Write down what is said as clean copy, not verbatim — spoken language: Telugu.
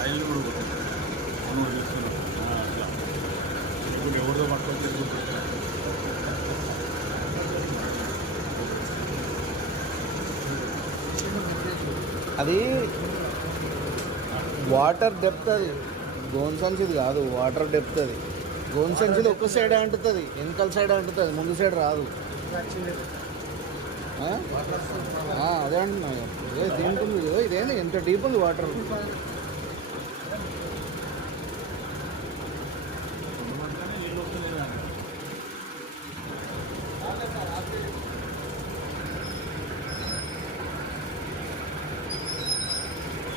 ఆయిల్ కూడా మనం చూస్తున్నాం అట్లా ఇప్పుడు ఎవరితో పట్టుకొచ్చి అది వాటర్ డెప్త్, అది గోన్ సంచిది కాదు, వాటర్ డెప్త్. అది గోన్ సంచిది ఒక్క సైడే అంటుతుంది, వెనకాల సైడ్ అంటుతుంది, ముందు సైడ్ రాదు. అదే అంటున్నా, దీంట్లో ఇదేంటి ఎంత డీప్ ఉంది వాటర్.